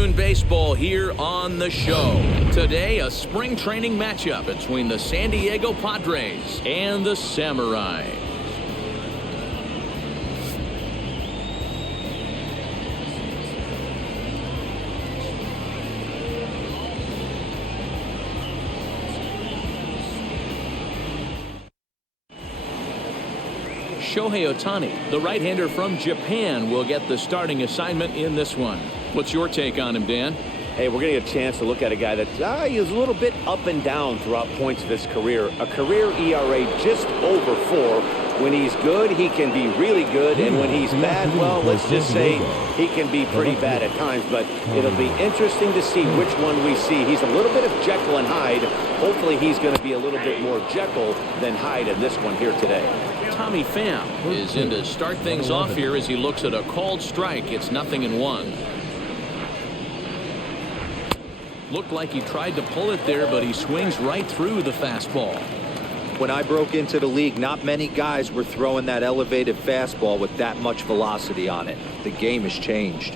afternoon baseball here on the show. Today, a spring training matchup between the San Diego Padres and the Samurai. Shohei Ohtani, the right-hander from Japan, will get the starting assignment in this one. What's your take on him, Dan? Hey, we're going to get a chance to look at a guy that is a little bit up and down throughout points of his career. A career ERA just over 4. When he's good, he can be really good. And when he's bad, well, let's just say he can be pretty bad at times. But it'll be interesting to see which one we see. He's a little bit of Jekyll and Hyde. Hopefully he's going to be a little bit more Jekyll than Hyde in this one here today. Tommy Pham is in to start things off here as he looks at a called strike. It's 0-1. Looked like he tried to pull it there, but he swings right through the fastball. When I broke into the league, not many guys were throwing that elevated fastball with that much velocity on it. The game has changed.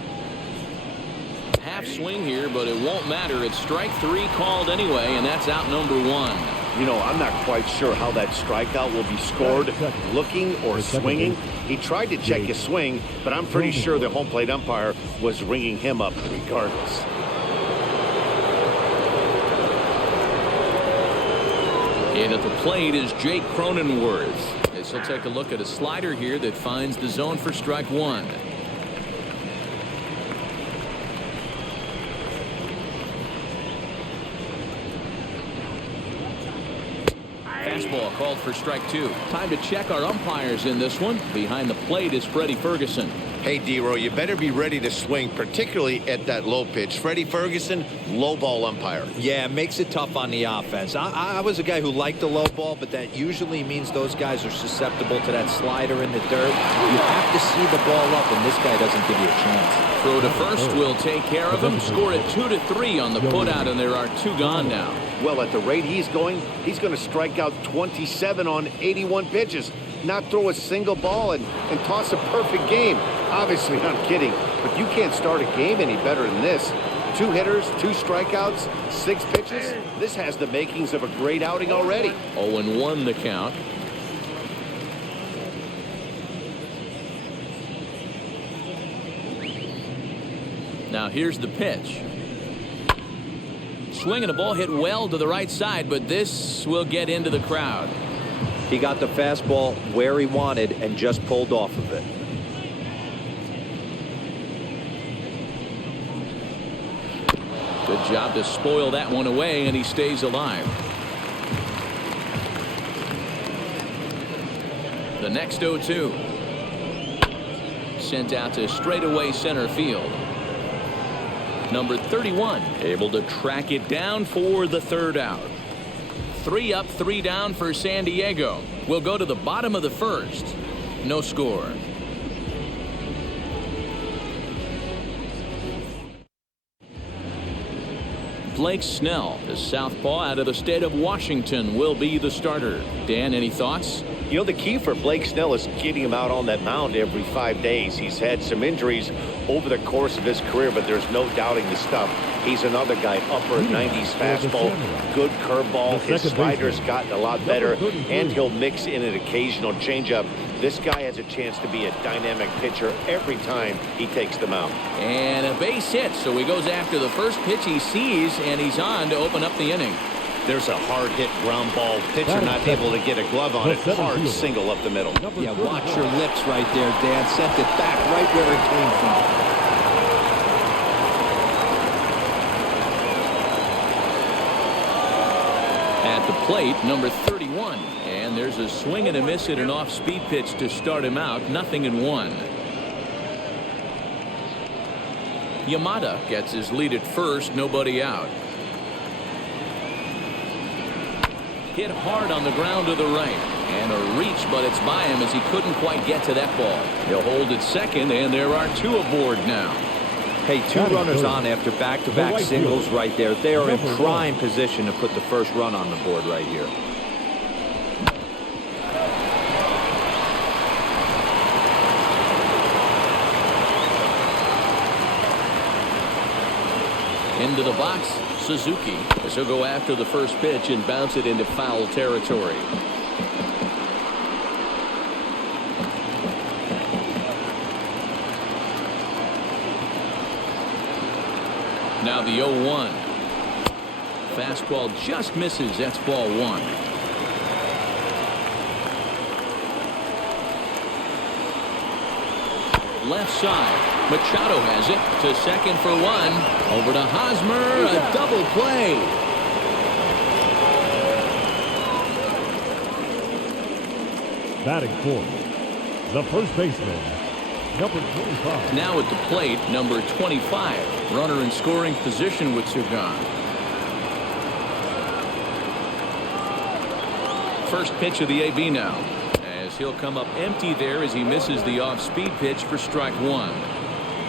Half swing here, but it won't matter. It's strike 3 called anyway, and that's out number 1. You know, I'm not quite sure how that strikeout will be scored, looking or swinging. He tried to check his swing, but I'm pretty sure the home plate umpire was ringing him up regardless. And at the plate is Jake Cronenworth. As he'll take a look at a slider here that finds the zone for strike 1. Fastball called for strike 2. Time to check our umpires in this one. Behind the plate is Freddie Ferguson. Hey, D-Row, you better be ready to swing, particularly at that low pitch. Freddie Ferguson, low ball umpire. Yeah, it makes it tough on the offense. I was a guy who liked the low ball, but that usually means those guys are susceptible to that slider in the dirt. You have to see the ball up, and this guy doesn't give you a chance. Throw to first will take care of him. Score at 2-3 on the putout, and there are 2 gone now. Well, at the rate he's going to strike out 27 on 81 pitches. Not throw a single ball and toss a perfect game. Obviously, I'm kidding, but you can't start a game any better than this. 2 hitters, 2 strikeouts, 6 pitches. This has the makings of a great outing already. 0-1 the count. Now here's the pitch. Swinging a ball hit well to the right side, but this will get into the crowd. He got the fastball where he wanted and just pulled off of it. Good job to spoil that one away, and he stays alive. The next 0-2. Sent out to straightaway center field. Number 31 able to track it down for the 3rd out. 3 up, 3 down for San Diego. We'll go to the bottom of the 1st. No score. Blake Snell, the southpaw out of the state of Washington, will be the starter. Dan, any thoughts? You know, the key for Blake Snell is getting him out on that mound every 5 days. He's had some injuries over the course of his career, but there's no doubting the stuff. He's another guy, upper 90s fastball, good curveball. His slider's gotten a lot better, and he'll mix in an occasional changeup. This guy has a chance to be a dynamic pitcher every time he takes the mound. And a base hit, so he goes after the first pitch he sees, and he's on to open up the inning. There's a hard hit ground ball. Pitcher not able to get a glove on it. Hard single up the middle. Yeah, watch your lips right there, Dan. Sent it back right where it came from. At the plate, number 31. And there's a swing and a miss at an off-speed pitch to start him out. 0-1. Yamada gets his lead at first. Nobody out. Hit hard on the ground to the right. And a reach, but it's by him as he couldn't quite get to that ball. He'll hold at second, and there are 2 aboard now. Hey, 2 runners on after back-to-back singles right there. They are in prime position to put the first run on the board right here. Into the box, Suzuki, as he'll go after the first pitch and bounce it into foul territory. Now the 0-1. Fastball just misses. That's ball one. Left side. Machado has it to second for one. Over to Hosmer. A double play. Batting fourth, the first baseman, number 25. Now at the plate, number 25. Runner in scoring position with Sugan. First pitch of the AB now. As he'll come up empty there as he misses the off-speed pitch for strike one.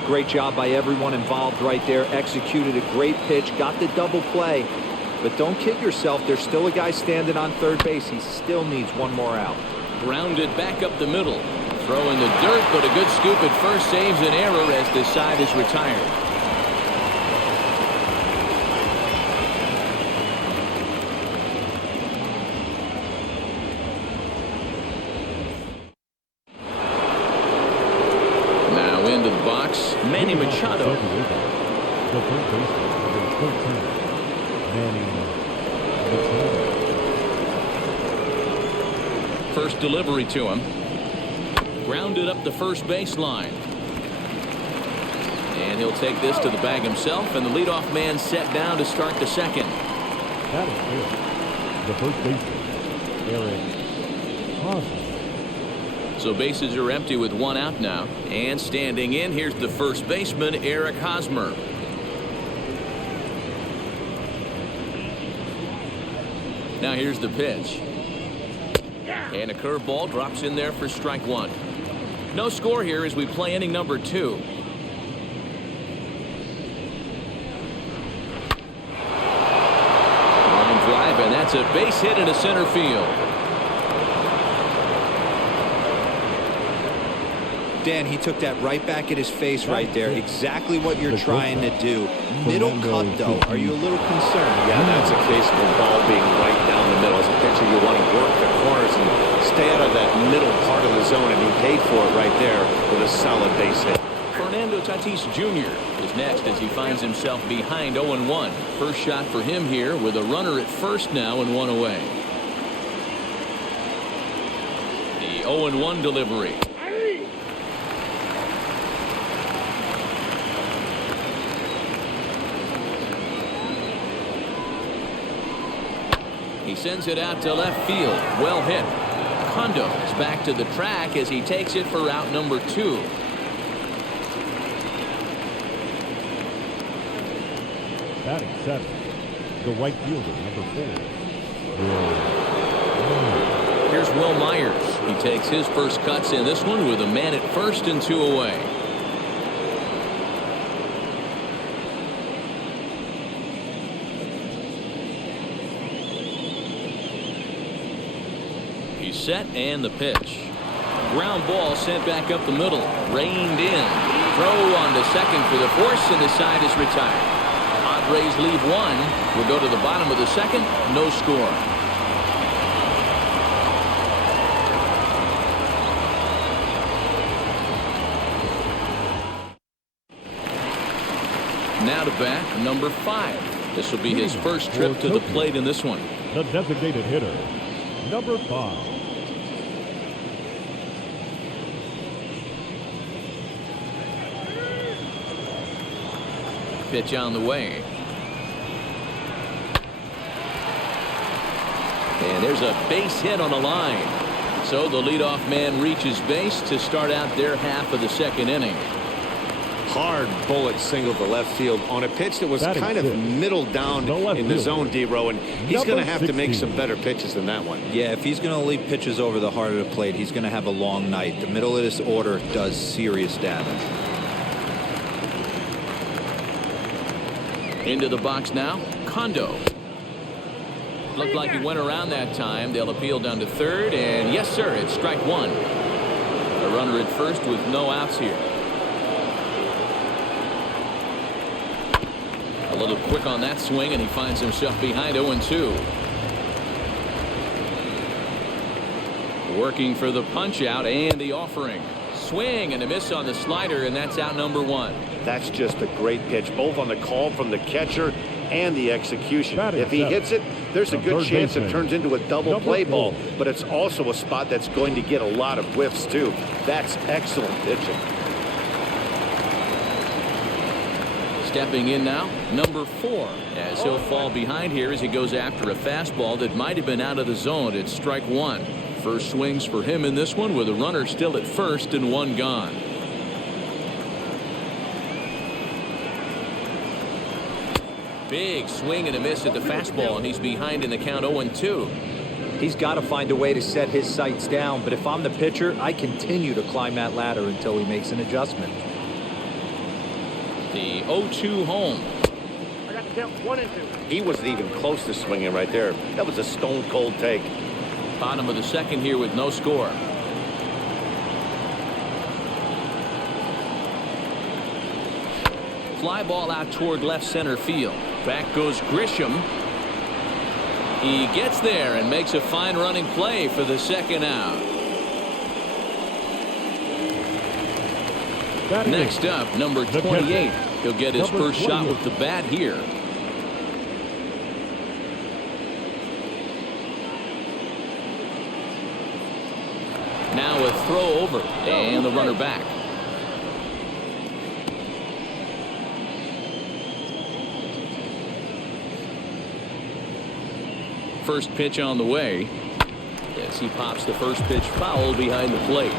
Great job by everyone involved right there. Executed a great pitch. Got the double play. But don't kid yourself. There's still a guy standing on third base. He still needs one more out. Grounded back up the middle. Throw in the dirt, but a good scoop at first saves an error as this side is retired. Now into the box, Manny Machado. The third baseman, number 13, Manny Machado. First delivery to him. Grounded up the first baseline. And he'll take this to the bag himself, and the leadoff man set down to start the second. That is good. The first baseman, Eric Hosmer. So bases are empty with one out now. And standing in, here's the first baseman, Eric Hosmer. Now here's the pitch. And a curveball drops in there for strike one. No score here as we play inning number 2. Line drive, and that's a base hit into center field. Dan, he took that right back at his face right there. Exactly what you're trying to do. Middle cut, though. Are you a little concerned? Yeah, that's a case of the ball being right down the middle. As a pitcher, you want to work the corners and stay out of that middle part of the zone, and he paid for it right there with a solid base hit. Fernando Tatis Jr. is next as he finds himself behind 0-1. First shot for him here with a runner at first now and one away. The 0-1 delivery. He sends it out to left field. Well hit. Kondo is back to the track as he takes it for out number 2. Batting seventh, the right fielder, number 4. Here's Will Myers. He takes his first cuts in this one with a man at first and 2 away. He's set and the pitch. Ground ball sent back up the middle. Reined in. Throw on to second for the force, and the side is retired. Padres leave one. We'll go to the bottom of the second. No score. Now to bat, number 5. This will be his first trip to the plate in this one. The designated hitter, number 5. Pitch on the way. And there's a base hit on the line. So the leadoff man reaches base to start out their half of the second inning. Hard bullet single to left field on a pitch that was kind of middle down in the zone, D-Row, and he's going to have to make some better pitches than that one. Yeah, if he's going to leave pitches over the heart of the plate, he's going to have a long night. The middle of this order does serious damage. Into the box now, Kondo. Looked like he went around that time. They'll appeal down to third, and yes, sir, it's strike one. A runner at first with no outs here. A little quick on that swing, and he finds himself behind 0-2. Working for the punch out and the offering. Swing and a miss on the slider, and that's out number 1. That's just a great pitch, both on the call from the catcher and the execution. If he hits it, there's a good chance it turns into a double play ball, but it's also a spot that's going to get a lot of whiffs too. That's excellent pitching. Stepping in now, number 4, as he'll fall behind here as he goes after a fastball that might have been out of the zone. It's strike 1. First swings for him in this one with a runner still at first and 1 gone. Big swing and a miss at the fastball, and he's behind in the count 0-2. He's got to find a way to set his sights down, but if I'm the pitcher, I continue to climb that ladder until he makes an adjustment. The 0-2 home. I got the count 1-2. He wasn't even close to swinging right there. That was a stone cold take. Bottom of the second here with no score. Fly ball out toward left center field. Back goes Grisham. He gets there and makes a fine running play for the second out. Next up, number 28. He'll get his first shot with the bat here. Now a throw over and the runner back. First pitch on the way. Yes, he pops the first pitch foul behind the plate.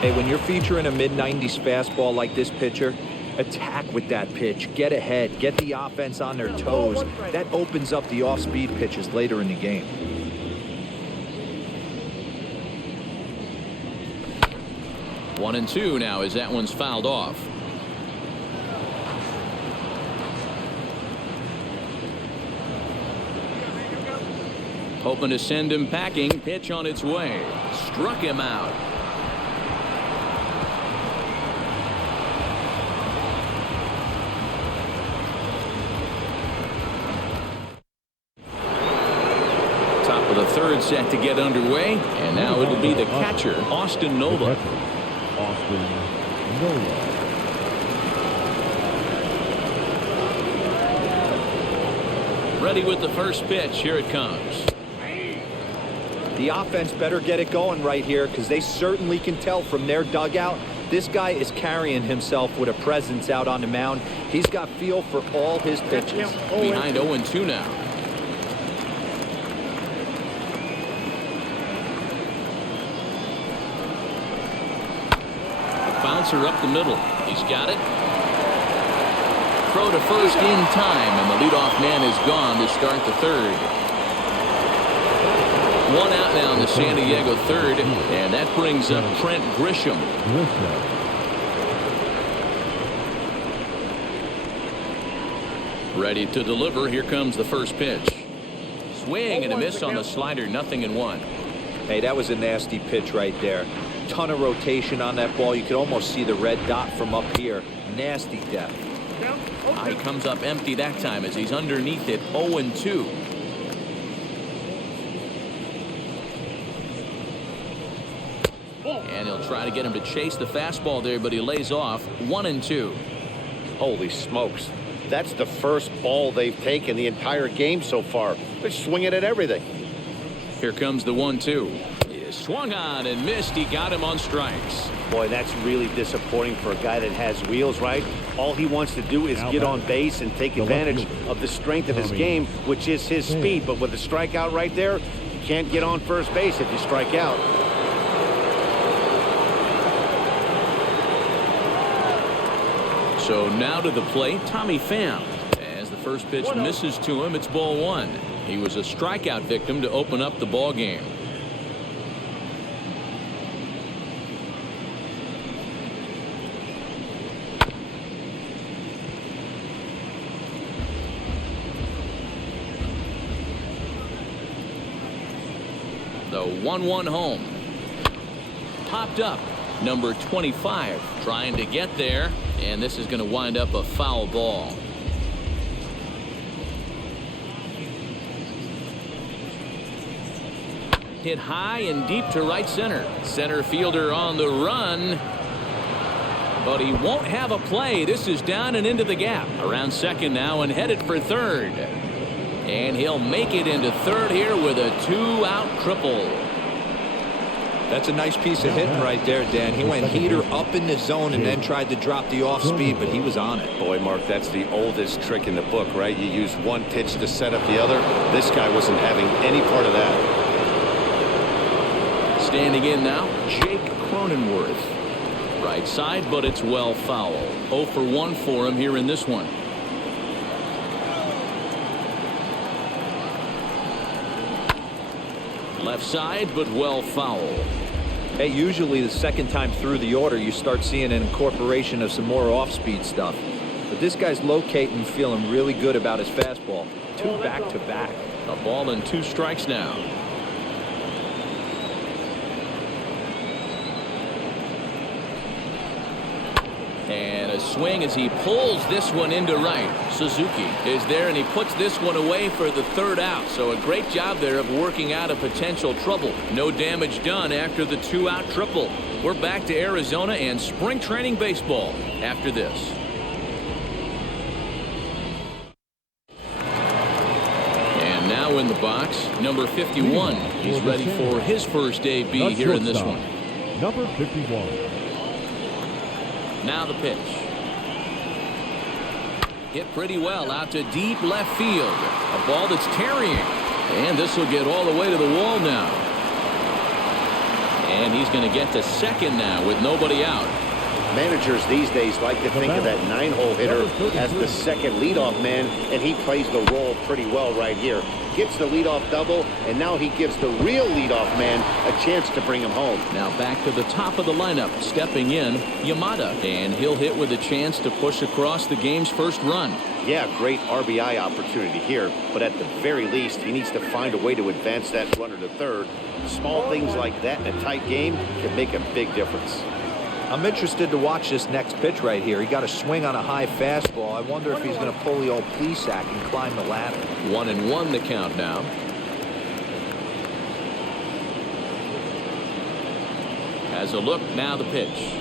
Hey, when you're featuring a mid-90s fastball like this pitcher, attack with that pitch. Get ahead. Get the offense on their toes. That opens up the off-speed pitches later in the game. 1-2 now as that one's fouled off. Hoping to send him packing. Pitch on its way. Struck him out. Top of the third set to get underway, and now it'll be the catcher, Austin Nova. Ready with the first pitch. Here it comes. The offense better get it going right here, because they certainly can tell from their dugout this guy is carrying himself with a presence out on the mound. He's got feel for all his pitches. Behind 0-2 now. Bouncer up the middle. He's got it. Throw to first in time, and the leadoff man is gone to start the third. One out now in the San Diego third, and that brings up Trent Grisham. Ready to deliver. Here comes the first pitch. Swing and a miss on the slider. 0-1. Hey, that was a nasty pitch right there. Ton of rotation on that ball. You could almost see the red dot from up here. Nasty depth. He comes up empty that time as he's underneath it. 0-2. And he'll try to get him to chase the fastball there, but he lays off. 1-2. Holy smokes. That's the first ball they've taken the entire game so far. They're swinging at everything. Here comes the 1-2. He swung on and missed. He got him on strikes. Boy, that's really disappointing for a guy that has wheels, right? All he wants to do is get on base and take advantage of the strength of his game, which is his speed. But with a strikeout right there, you can't get on first base if you strike out. So now to the plate, Tommy Pham. As the first pitch misses to him, it's ball 1. He was a strikeout victim to open up the ball game. The 1-1 home. Popped up. Number 25 trying to get there, and this is going to wind up a foul ball. hit high and deep to right center. Center fielder on the run. But he won't have a play. This is down and into the gap. Around second now and headed for third. And he'll make it into third here with a 2-out triple. That's a nice piece of hitting right there, Dan. He went heater up in the zone and then tried to drop the off speed, but he was on it. Boy, Mark, that's the oldest trick in the book, right? You use one pitch to set up the other. This guy wasn't having any part of that. Standing in now, Jake Cronenworth. Right side, but it's well foul. 0 for 1 for him here in this one. Left side, but well foul. Hey, usually the second time through the order, you start seeing an incorporation of some more off-speed stuff. But this guy's locating, feeling really good about his fastball. 2 back-to-back. A ball and 2 strikes now. And a swing as he pulls this one into right. Suzuki is there, and he puts this one away for the 3rd out. So a great job there of working out a potential trouble. No damage done after the 2-out triple. We're back to Arizona and spring training baseball after this. And now in the box, number 51. He's ready for his first AB here in this one. Number 51. Now the pitch. Hit pretty well out to deep left field. A ball that's carrying. And this will get all the way to the wall now. And he's going to get to second now with nobody out. Managers these days like to think of that 9-hole hitter as the second leadoff man, and he plays the role pretty well right here. Gets the leadoff double, and now he gives the real leadoff man a chance to bring him home. Now back to the top of the lineup, stepping in, Yamada, and he'll hit with a chance to push across the game's first run. Yeah, great RBI opportunity here, but at the very least, he needs to find a way to advance that runner to third. Small things like that in a tight game can make a big difference. I'm interested to watch this next pitch right here. He got a swing on a high fastball. I wonder if he's going to pull the old Plesac and climb the ladder. 1-1 the count now. Has a look, now the pitch.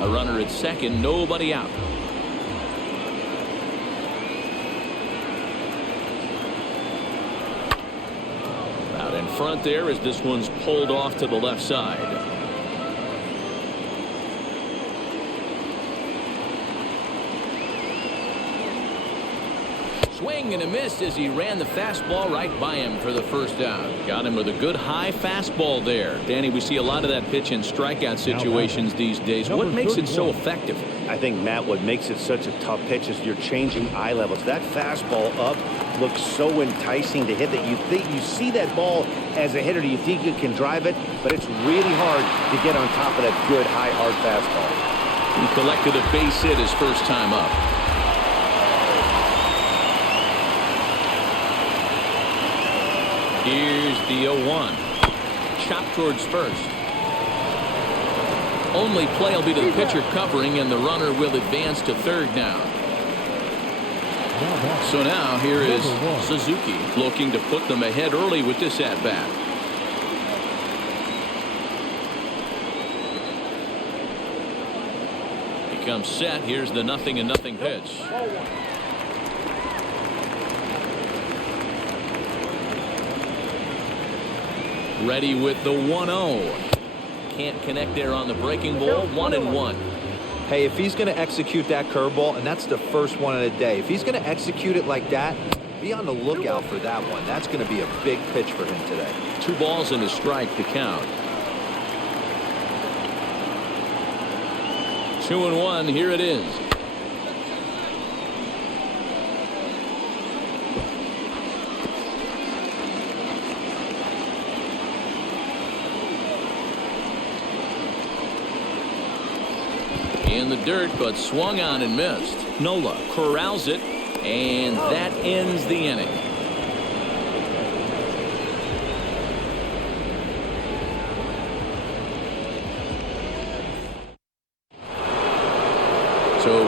A runner at second, nobody out. Out in front there as this one's pulled off to the left side. Swing and a miss as he ran the fastball right by him for the 1st out. Got him with a good high fastball there. Danny, we see a lot of that pitch in strikeout situations these days. What makes it so effective? I think, Matt, what makes it such a tough pitch is you're changing eye levels. That fastball up looks so enticing to hit that you think you see that ball as a hitter. You think you can drive it, but it's really hard to get on top of that good high hard fastball. He collected a base hit his first time up. Here's the 0-1. Chopped towards first. Only play will be to the pitcher covering, and the runner will advance to third now. So now here is Suzuki looking to put them ahead early with this at-bat. He comes set. Here's the 0-0 pitch. Ready with the 1-0. Can't connect there on the breaking ball. 1-1. Hey, if he's going to execute that curveball, and that's the first one of the day, if he's going to execute it like that, be on the lookout for that one. That's going to be a big pitch for him today. 2 balls and a strike to count. 2-1. Here it is. In the dirt, but swung on and missed. Nola corrals it, and that ends the inning.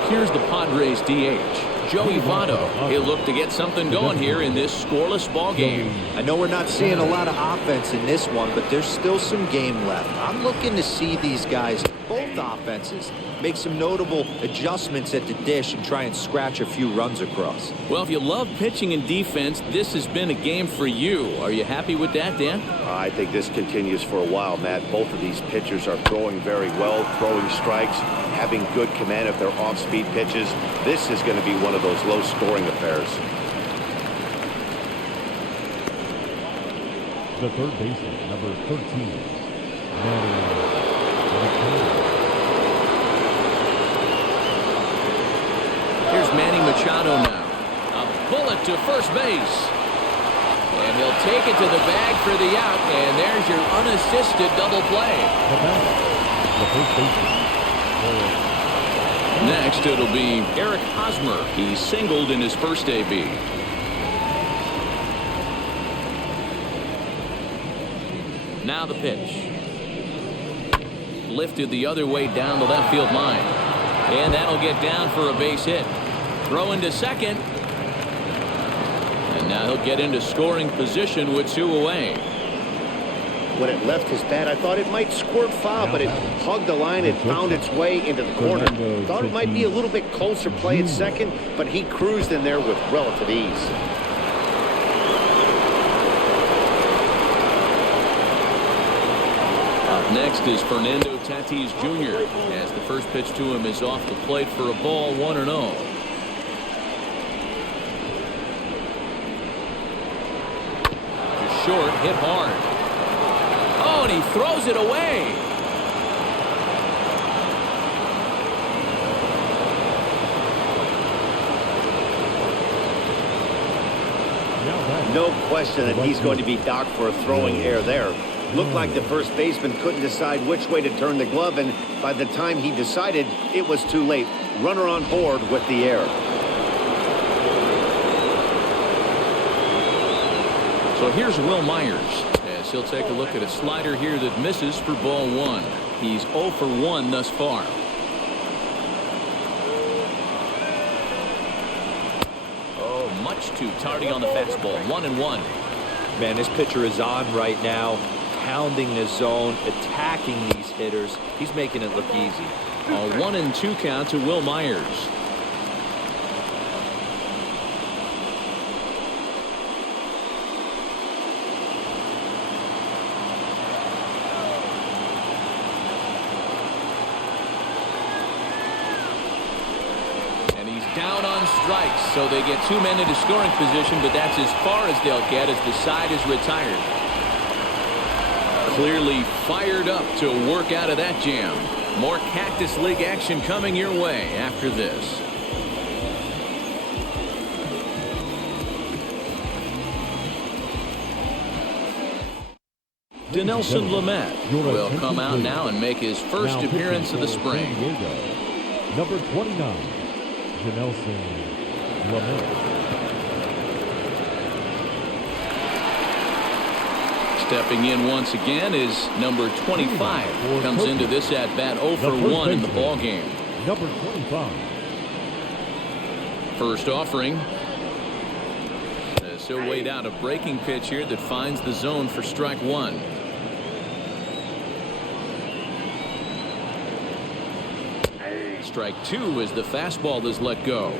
here's the Padres DH, Joey Votto. He'll look to get something going here in this scoreless ball game. I know we're not seeing a lot of offense in this one, but there's still some game left. I'm looking to see these guys, both offenses, make some notable adjustments at the dish and try and scratch a few runs across. Well, if you love pitching and defense, this has been a game for you. Are you happy with that, Dan? I think this continues for a while, Matt. Both of these pitchers are throwing very well, throwing strikes, having good command of their off-speed pitches. This is going to be one of those low-scoring affairs. The third baseman, number 13, Here's Manny Machado now. A bullet to first base. And he'll take it to the bag for the out. And there's your unassisted double play. The first baseman. Next, it'll be Eric Hosmer. He singled in his first AB. Now the pitch. Lifted the other way down the left field line. And that'll get down for a base hit. Throwing to second. And now he'll get into scoring position with 2 away. When it left his bat, I thought it might squirt foul, but it hugged the line and found its way into the corner. Thought it might be a little bit closer play at second, but he cruised in there with relative ease. Up next is Fernando Tatis Jr. as the first pitch to him is off the plate for a ball, 1-0. Short, hit hard. Oh, and he throws it away. No question that he's going to be docked for a throwing error there. Looked like the first baseman couldn't decide which way to turn the glove, and by the time he decided, it was too late. Runner on board with the error. So here's Will Myers as he'll take a look at a slider here that misses for ball 1. He's 0 for 1 thus far. Oh, much too tardy on the fastball. 1-1. Man, this pitcher is on right now, pounding the zone, attacking these hitters. He's making it look easy. A 1-2 count to Will Myers. Down on strikes, so they get 2 men into scoring position, but that's as far as they'll get as the side is retired. Clearly fired up to work out of that jam. More Cactus League action coming your way after this. Dinelson Lamet will come out now and make his first appearance of the spring. Number 29. Dinelson Lamet. Stepping in once again is number 25. Comes into this at bat 0 for 1 in the ball game. Number 25. First offering. As he'll wait out a breaking pitch here that finds the zone for strike 1. Strike 2 as the fastball is let go.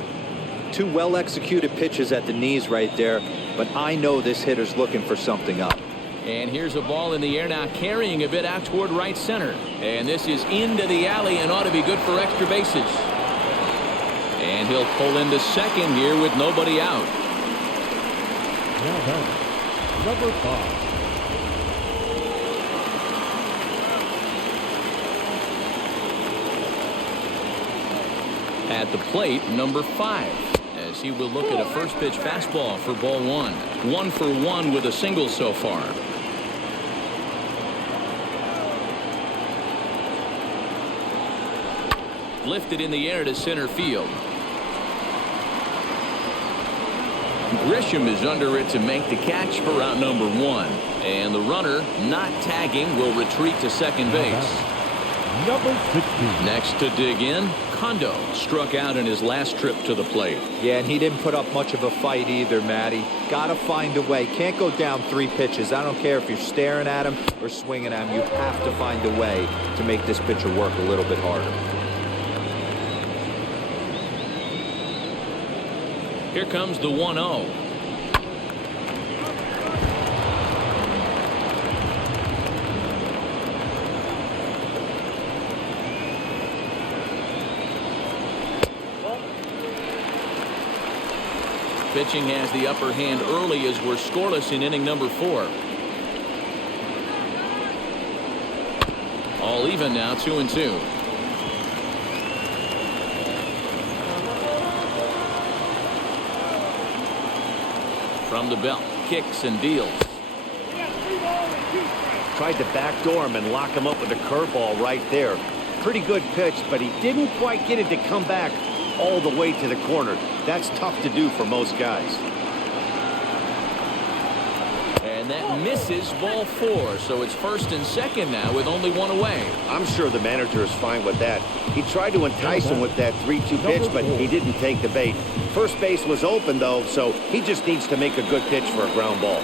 2 well-executed pitches at the knees right there, but I know this hitter's looking for something up. And here's a ball in the air now, carrying a bit out toward right center. And this is into the alley and ought to be good for extra bases. And he'll pull into second here with nobody out. Now back, number 5. At the plate, number 5, as he will look at a first pitch fastball for ball 1. 1 for 1 with a single so far. Lifted in the air to center field. Grisham is under it to make the catch for out number 1. And the runner, not tagging, will retreat to second base. Number 16. Next to dig in, Kondo struck out in his last trip to the plate. Yeah, and he didn't put up much of a fight either, Matty. Got to find a way. Can't go down 3 pitches. I don't care if you're staring at him or swinging at him. You have to find a way to make this pitcher work a little bit harder. Here comes the 1-0. Pitching has the upper hand early as we're scoreless in inning number 4. All even now, 2-2. From the belt, kicks and deals. Tried to backdoor him and lock him up with a curveball right there. Pretty good pitch, but he didn't quite get it to come back all the way to the corner. That's tough to do for most guys. And that misses, ball 4. So it's first and second now with only 1 away. I'm sure the manager is fine with that. He tried to entice him with that 3-2 pitch, but he didn't take the bait. First base was open, though, so he just needs to make a good pitch for a ground ball.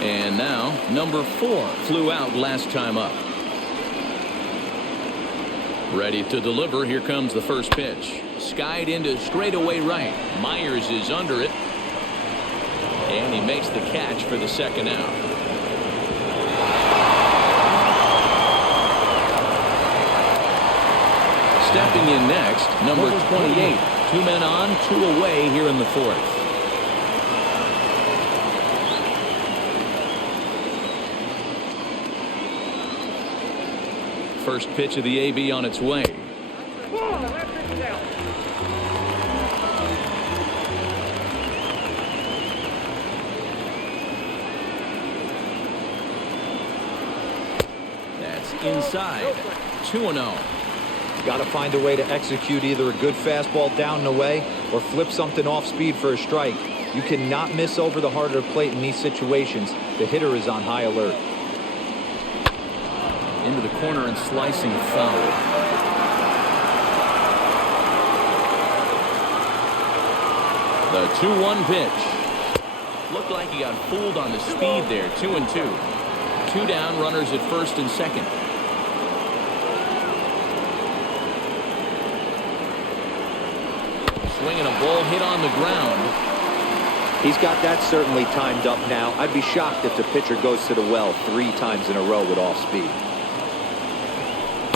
And now, number 4 flew out last time up. Ready to deliver. Here comes the first pitch. Skied into straightaway right. Myers is under it. And he makes the catch for the second out. Stepping in next, number 28. 2 men on, 2 away here in the 4th. First pitch of the AB on its way. That's inside. 2-0. Got to find a way to execute either a good fastball down and away or flip something off speed for a strike. You cannot miss over the heart of the plate in these situations. The hitter is on high alert. Into the corner and slicing foul. The 2-1 pitch. Looked like he got fooled on the speed there. 2-2. 2 down, runners at first and second. Swinging a ball hit on the ground. He's got that certainly timed up now. I'd be shocked if the pitcher goes to the well 3 times in a row with off speed.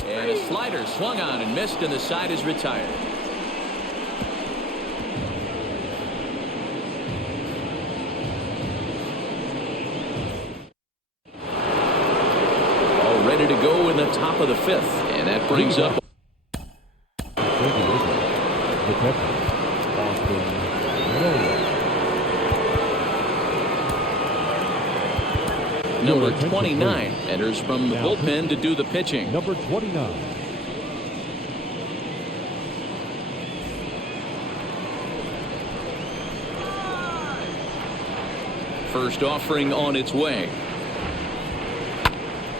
And a slider swung on and missed, and the side is retired. All ready to go in the top of the 5th, and that brings up number 29 enters from the bullpen to do the pitching. Number 29. First offering on its way.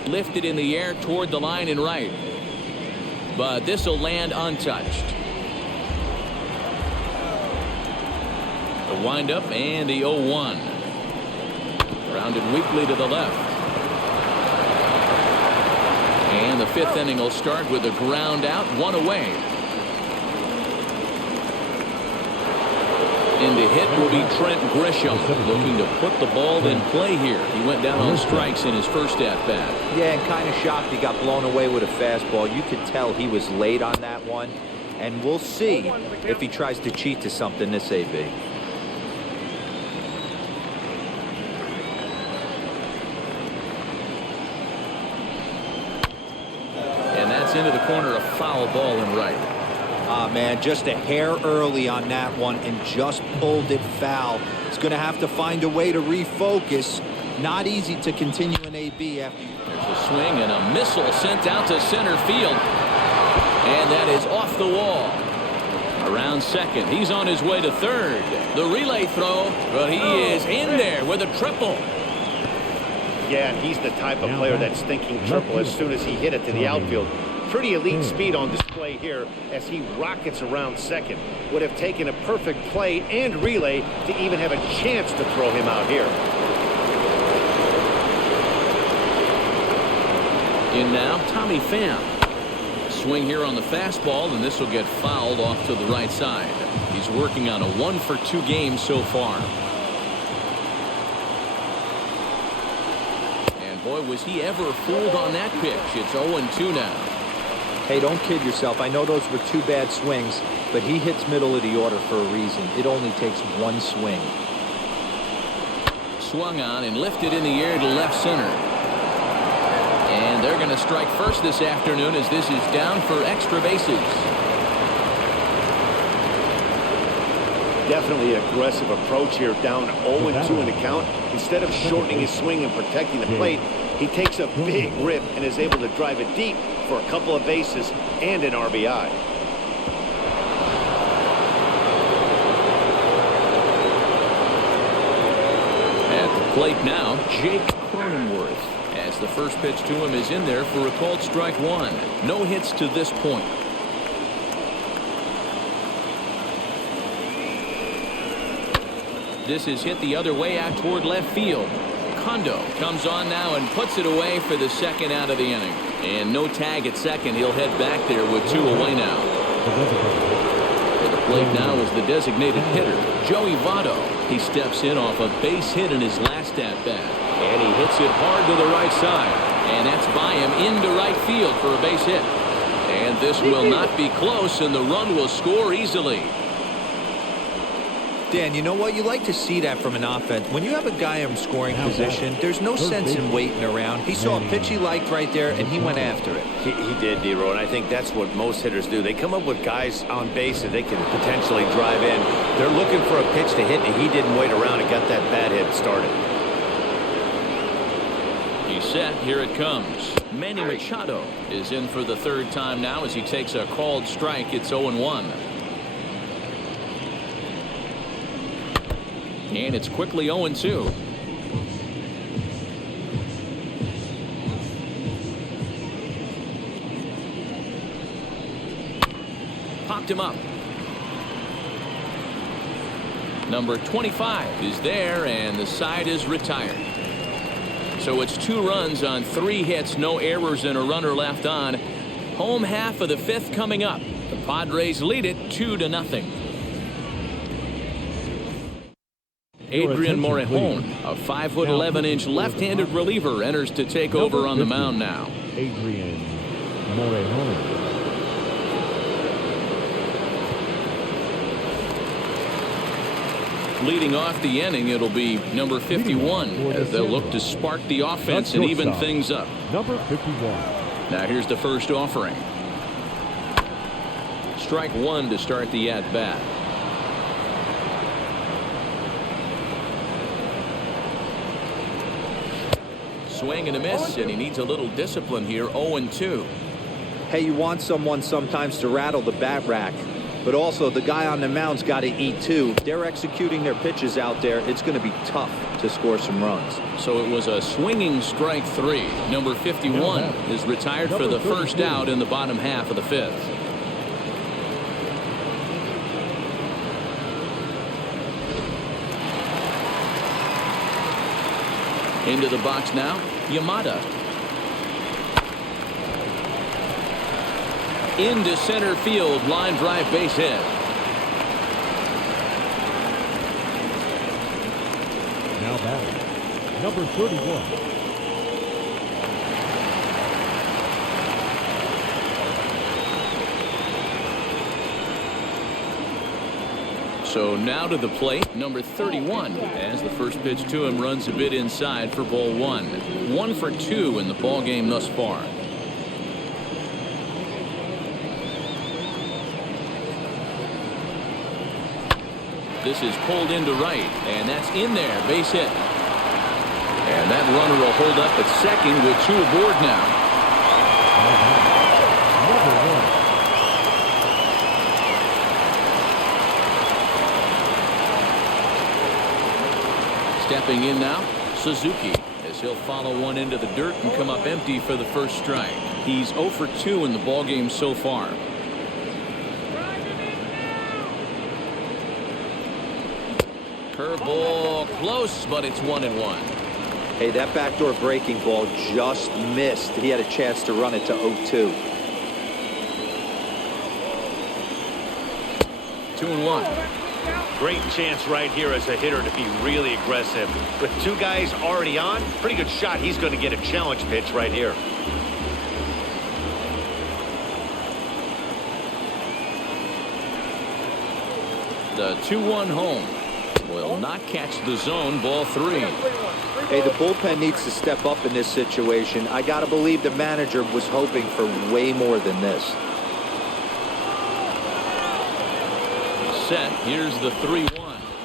Lifted in the air toward the line and right. But this will land untouched. The windup and the 0-1. Rounded weakly to the left. And the 5th inning will start with a ground out, 1 away. In to hit will be Trent Grisham, looking to put the ball in play here. He went down on strikes in his first at-bat. Yeah, and kind of shocked he got blown away with a fastball. You could tell he was late on that one. And we'll see if he tries to cheat to something this AB. Into the corner, a foul ball and right. Ah, man, just a hair early on that one and just pulled it foul. It's going to have to find a way to refocus. Not easy to continue in AB after. There's a swing and a missile sent out to center field. And that is off the wall. Around second. He's on his way to third. The relay throw, but he is in there with a triple. Yeah, and he's the type of player that's thinking triple as soon as he hit it to the outfield. Pretty elite speed on display here as he rockets around second. Would have taken a perfect play and relay to even have a chance to throw him out here. In now, Tommy Pham. Swing here on the fastball, and this will get fouled off to the right side. He's working on a 1-for-2 game so far. And boy, was he ever fooled on that pitch. It's 0-2 now. Hey, don't kid yourself. I know those were 2 bad swings, but he hits middle of the order for a reason. It only takes 1 swing. Swung on and lifted in the air to left center. And they're going to strike first this afternoon as this is down for extra bases. Definitely aggressive approach here, down 0-2 in the count. Instead of shortening his swing and protecting the plate, he takes a big rip and is able to drive it deep for a couple of bases and an RBI. At the plate now, Jake Cronenworth. As the first pitch to him is in there for a called strike 1. No hits to this point. This is hit the other way out toward left field. Kondo comes on now and puts it away for the second out of the inning. And no tag at second. He'll head back there with 2 away now. At the plate now is the designated hitter, Joey Votto. He steps in off a base hit in his last at-bat. And he hits it hard to the right side. And that's by him into right field for a base hit. And this will not be close, and the run will score easily. Dan, you know what? You like to see that from an offense. When you have a guy in scoring position, there's no sense in waiting around. He saw a pitch he liked right there, and he went after it. He did, D-Row, and I think that's what most hitters do. They come up with guys on base that they can potentially drive in. They're looking for a pitch to hit, and he didn't wait around and got that bad hit started. He's set. Here it comes. Manny Machado is in for the 3rd time now as he takes a called strike. It's 0-1. And it's quickly 0-2. Popped him up. Number 25 is there, and the side is retired. So it's 2 runs on 3 hits, no errors, and a runner left on. Home half of the 5th coming up. The Padres lead it 2-0. Adrian Morejon, a 5'11" left-handed reliever, enters to take over on the mound now. Adrian Morejon. Leading off the inning, it'll be number 51 as they'll look to spark the offense and even things up. Number 51. Now here's the first offering. Strike 1 to start the at-bat. Swing and a miss, and he needs a little discipline here. 0-2. Hey, you want someone sometimes to rattle the bat rack, but also the guy on the mound's got to eat too. They're executing their pitches out there. It's going to be tough to score some runs. So it was a swinging strike 3. Number 51 is retired for the first out in the bottom half of the 5th. Into the box now, Yamada. Into center field, line drive, base hit. Now batting, number 31. So now to the plate, number 31, as the first pitch to him runs a bit inside for ball 1. 1 for 2 in the ball game thus far. This is pulled into right, and that's in there, base hit. And that runner will hold up at second with 2 aboard now. Number 1. Stepping in now, Suzuki, as he'll follow one into the dirt and come up empty for the first strike. He's 0 for 2 in the ballgame so far. Curveball close, but it's 1-1. Hey, that backdoor breaking ball just missed. He had a chance to run it to 0-2. 2-1. Great chance right here as a hitter to be really aggressive. With two guys already on, pretty good shot. He's going to get a challenge pitch right here. The 2-1 home will not catch the zone. Ball 3. Hey, the bullpen needs to step up in this situation. I got to believe the manager was hoping for way more than this. Set. Here's the 3-1.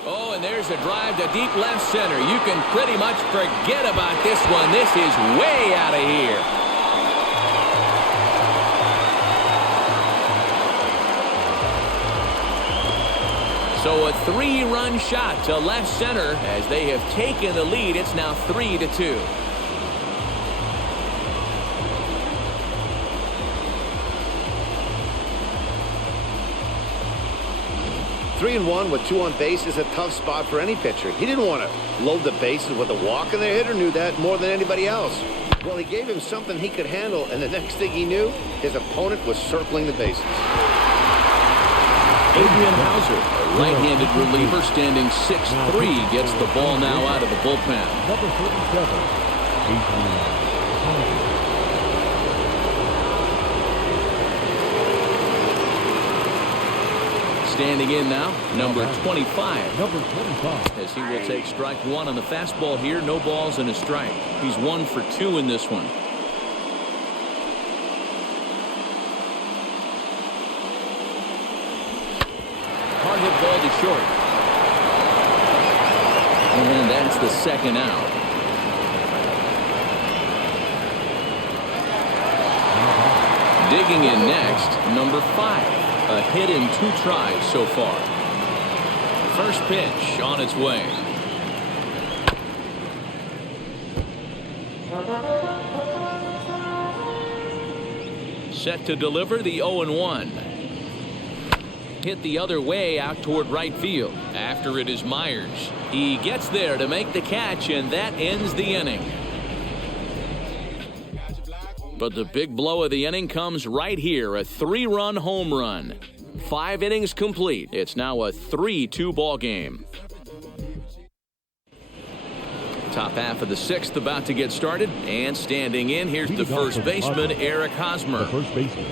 Oh, and there's a drive to deep left center. You can pretty much forget about this one. This is way out of here. So a 3-run shot to left center as they have taken the lead. It's now 3-2. 3-1 with 2 on base is a tough spot for any pitcher. He didn't want to load the bases with a walk, and the hitter knew that more than anybody else. Well, he gave him something he could handle, and the next thing he knew, his opponent was circling the bases. Adrian Hauser, a right-handed reliever standing 6'3", gets the ball now out of the bullpen. Number 47, Adrian Hauser. Standing in now, number 25. Number 25. As he will take strike 1 on the fastball here. No balls and a strike. He's 1 for 2 in this one. Hard hit ball to short. And that's the second out. Digging in next, number 5. A hit in 2 tries so far. First pitch on its way. Set to deliver the 0-1. Hit the other way out toward right field. After it is Myers. He gets there to make the catch, and that ends the inning. But the big blow of the inning comes right here, a 3-run home run. 5 innings complete. It's now a 3-2 ball game. Top half of the 6th about to get started, and standing in, here's the first baseman, Eric Hosmer. The first baseman,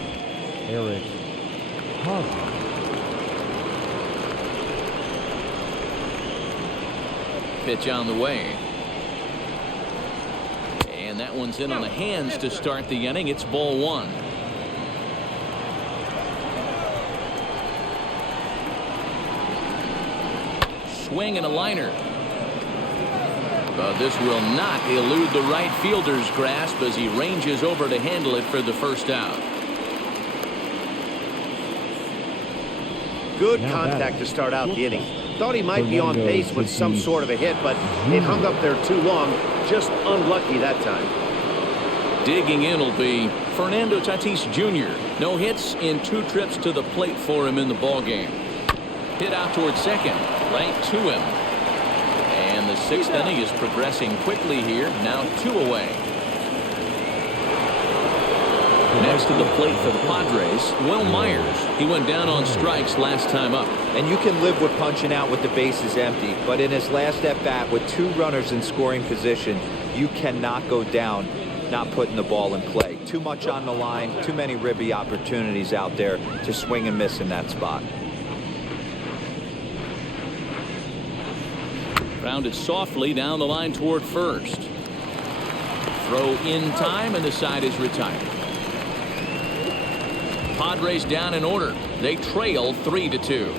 Eric Hosmer. Pitch on the way. And that one's in on the hands to start the inning. It's ball 1. Swing and a liner. But this will not elude the right fielder's grasp as he ranges over to handle it for the first out. Good contact to start out the inning. Thought he might be on base with some sort of a hit, but it hung up there too long. Just unlucky that time. Digging in will be Fernando Tatis Jr. No hits in 2 trips to the plate for him in the ballgame. Hit out towards second, right to him. And the 6th inning is progressing quickly here. Now 2 away. Next to the plate for the Padres, Will Myers. He went down on strikes last time up. And you can live with punching out with the bases empty, but in his last at-bat with 2 runners in scoring position, you cannot go down not putting the ball in play. Too much on the line, too many ribby opportunities out there to swing and miss in that spot. Grounded softly down the line toward first. Throw in time, and the side is retired. Padres down in order. They trail 3-2.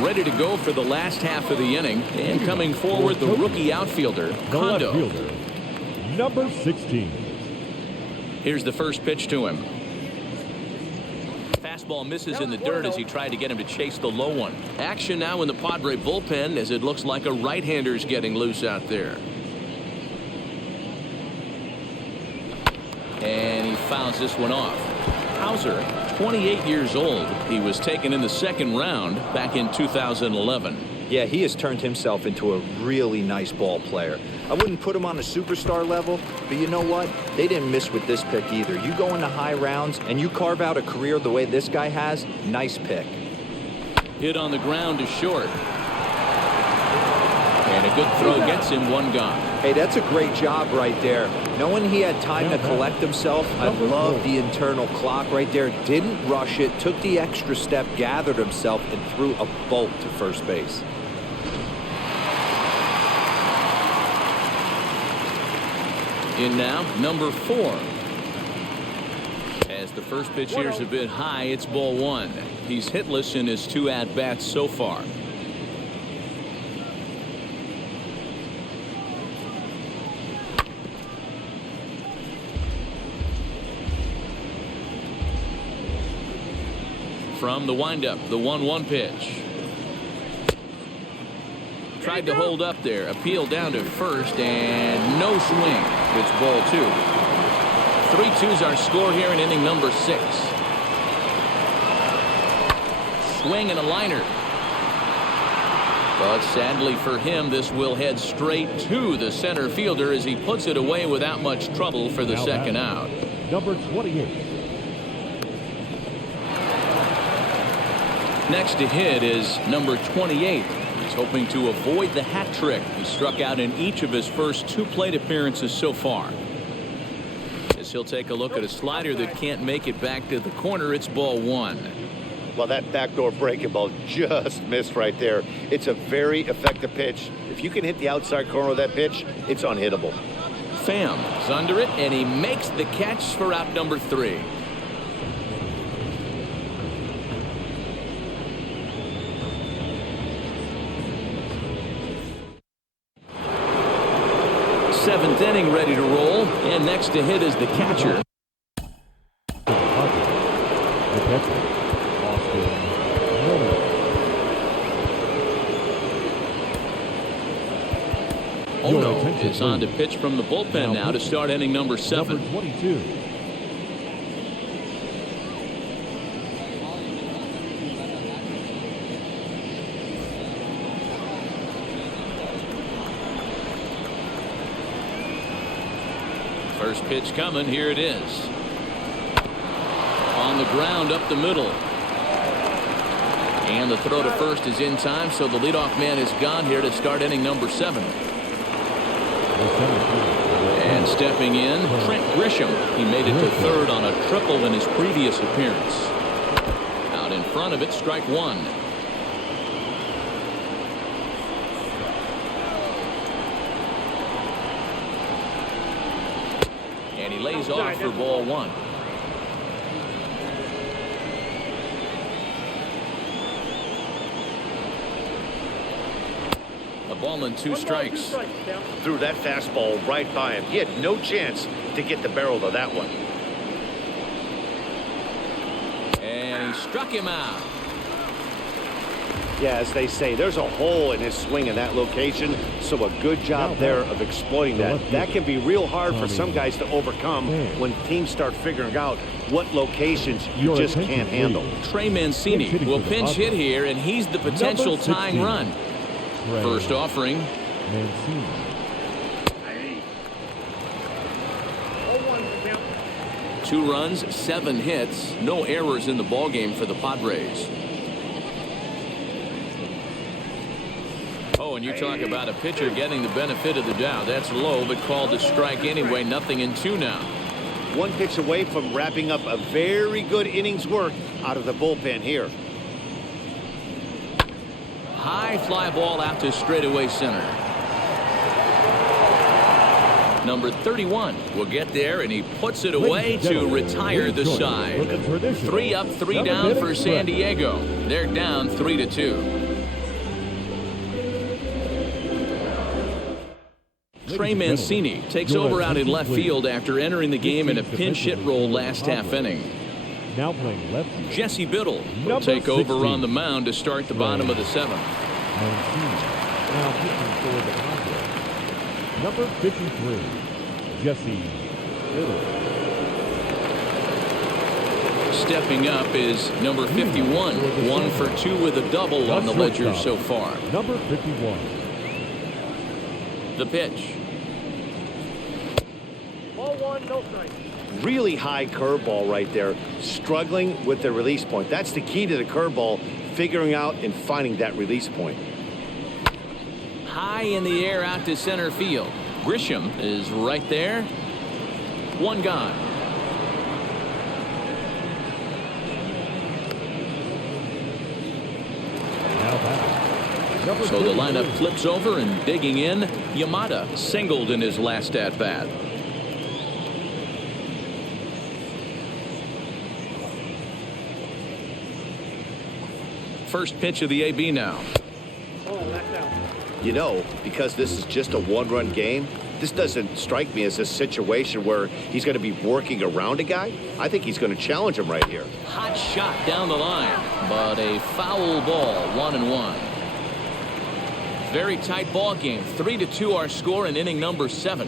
Ready to go for the last half of the inning, and coming forward, the rookie outfielder, Kondo. The left fielder, number 16. Here's the first pitch to him. Fastball misses in the dirt as he tried to get him to chase the low one. Action now in the Padre bullpen as it looks like a right-hander's getting loose out there. And he fouls this one off. Hauser, 28 years old. He was taken in the second round back in 2011. Yeah, he has turned himself into a really nice ball player. I wouldn't put him on a superstar level, but you know what? They didn't miss with this pick either. You go into high rounds and you carve out a career the way this guy has, nice pick. Hit on the ground to short. And a good throw gets him one gone. Hey, that's a great job right there. Knowing he had time to collect himself, I love the internal clock right there. Didn't rush it, took the extra step, gathered himself, and threw a bolt to first base. In now, number 4. As the first pitch here is a bit high, it's ball 1. He's hitless in his 2 at-bats so far. From the windup, the 1-1 pitch. Tried to hold up there, appeal down to first, and no swing. It's ball 2. 3-2's our score here in inning number 6. Swing and a liner. But sadly for him, this will head straight to the center fielder as he puts it away without much trouble for the second out. Number 28. Next to hit is number 28. He's hoping to avoid the hat trick. He struck out in each of his first 2 plate appearances so far. As he'll take a look at a slider that can't make it back to the corner, it's ball 1. Well, that backdoor breaking ball just missed right there. It's a very effective pitch. If you can hit the outside corner of that pitch, it's unhittable. Pham is under it, and he makes the catch for out number 3. Seventh inning ready to roll, and next to hit is the catcher. Ono is on to pitch from the bullpen now to start inning number 7. Number 22. First pitch coming. Here it is. On the ground up the middle. And the throw to first is in time, so the leadoff man is gone here to start inning number 7. And stepping in, Trent Grisham. He made it to third on a triple in his previous appearance. Out in front of it, strike 1. And he lays off for ball 1. A ball and 2 strikes. Threw that fastball right by him. He had no chance to get the barrel to that one. And he struck him out. Yeah, as they say, there's a hole in his swing in that location, so a good job there of exploiting that. That can be real hard for some guys to overcome when teams start figuring out what locations you just can't handle. Trey Mancini will pinch hit here, and he's the potential tying run. First offering. Mancini. 2 runs, 7 hits, no errors in the ballgame for the Padres. Oh, and you talk about a pitcher getting the benefit of the doubt. That's low, but called a strike anyway. 0-2 now. 1 pitch away from wrapping up a very good innings work out of the bullpen here. High fly ball out to straightaway center. Number 31 will get there, and he puts it away to retire the side. 3 up, 3 down for San Diego. They're down 3-2. Trey Mancini takes over out in left field after entering the game in a pinch hit role last half inning. Now playing left field. Jesse Biddle will Number take over 16. on the mound to start the bottom of the 7th. Now pitching for the Padres. Number 53, Jesse Biddle. Stepping up is number 51. 1 for 2 with a double on the ledger so far. Number 51. The pitch. Ball 1, no strike. Really high curveball right there, struggling with the release point. That's the key to the curveball, figuring out and finding that release point. High in the air out to center field. Grisham is right there. One gone. So the lineup flips over, and digging in, Yamada singled in his last at-bat. First pitch of the AB now. Oh, that's out. You know, because this is just a one-run game, this doesn't strike me as a situation where he's going to be working around a guy. I think he's going to challenge him right here. Hot shot down the line, but a foul ball, 1-1. Very tight ball game. 3-2 our score in inning number 7.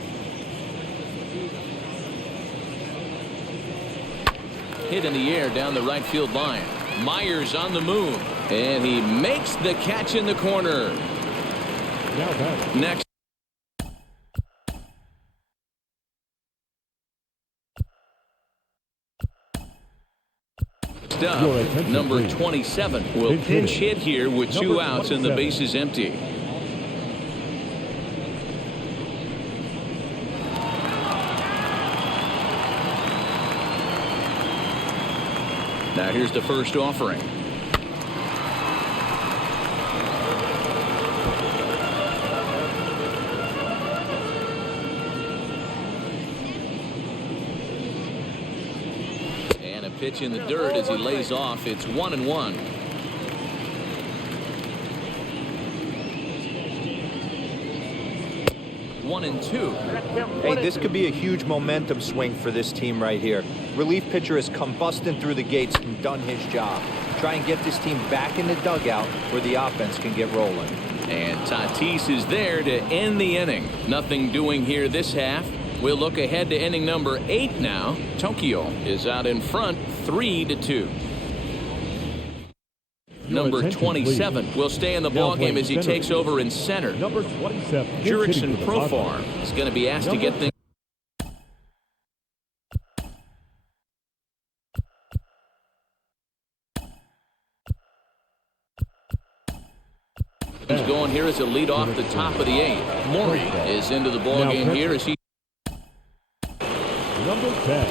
Hit in the air down the right field line. Myers on the move, and he makes the catch in the corner. Next. Up, number 27 will pinch hit here with 2 outs and the bases empty. Now here's the first offering. And a pitch in the dirt as he lays off. It's 1-1. One and two. Hey, this could be a huge momentum swing for this team right here. Relief pitcher has come busting through the gates and done his job. Try and get this team back in the dugout where the offense can get rolling. And Tatis is there to end the inning. Nothing doing here this half. We'll look ahead to inning number 8 now. Tokyo is out in front, 3-2. Number 27 will stay in the ballgame as he takes over in center. Number 27. Jurickson Profar is going to be asked to get things. He's going here as a lead off the top of the 8th. Maury is into the ballgame here as he. Number 10.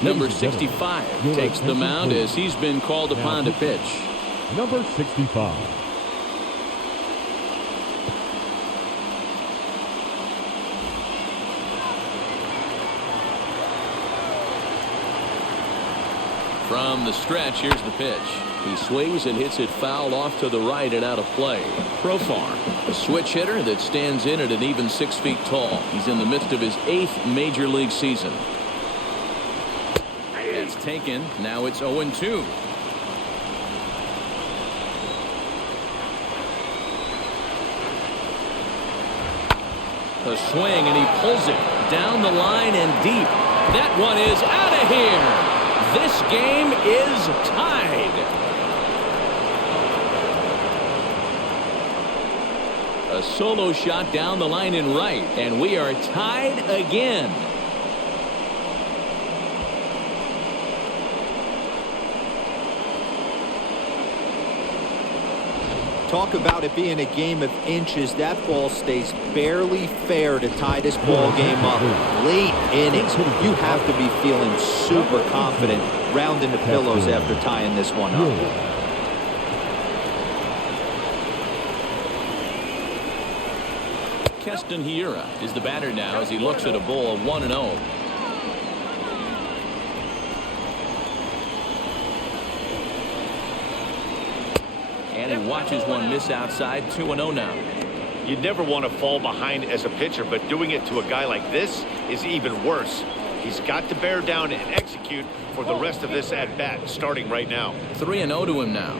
Number 65 takes the mound as he's been called upon to pitch. Number 65. From the stretch, here's the pitch. He swings and hits it foul off to the right and out of play. Profar, a switch hitter that stands in at an even 6 feet tall. He's in the midst of his 8th major league season. It's taken. Now it's 0-2. A swing, and he pulls it down the line and deep. That one is out of here. This game is tied. A solo shot down the line in right, and we are tied again. Talk about it being a game of inches. That ball stays barely fair to tie this ball game up. Late innings. You have to be feeling super confident rounding the pillows after tying this one up. Keston Hiura is the batter now as he looks at a ball of 1-0. And he watches one miss outside. 2-0 now. You never want to fall behind as a pitcher, but doing it to a guy like this is even worse. He's got to bear down and execute for the rest of this at-bat, starting right now. 3-0 to him now.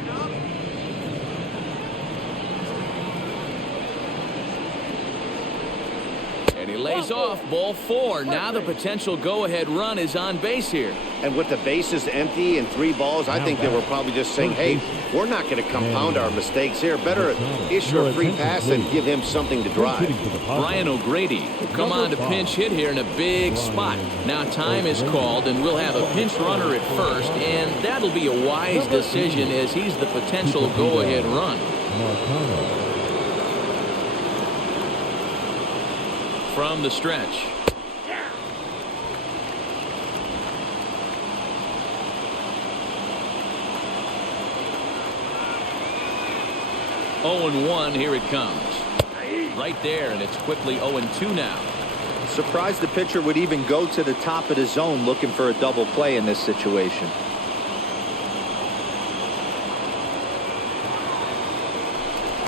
And he lays off. Ball 4. Now the potential go-ahead run is on base here. And with the bases empty and 3 balls, I think they were probably just saying, hey, we're not going to compound our mistakes here. Better issue a free pass and give him something to drive. Brian O'Grady will come on to pinch hit here in a big spot. Now time is called, and we'll have a pinch runner at first, and that'll be a wise decision as he's the potential go-ahead run. From the stretch. 0-1, here it comes. Right there, and it's quickly 0-2 now. Surprised the pitcher would even go to the top of the zone looking for a double play in this situation.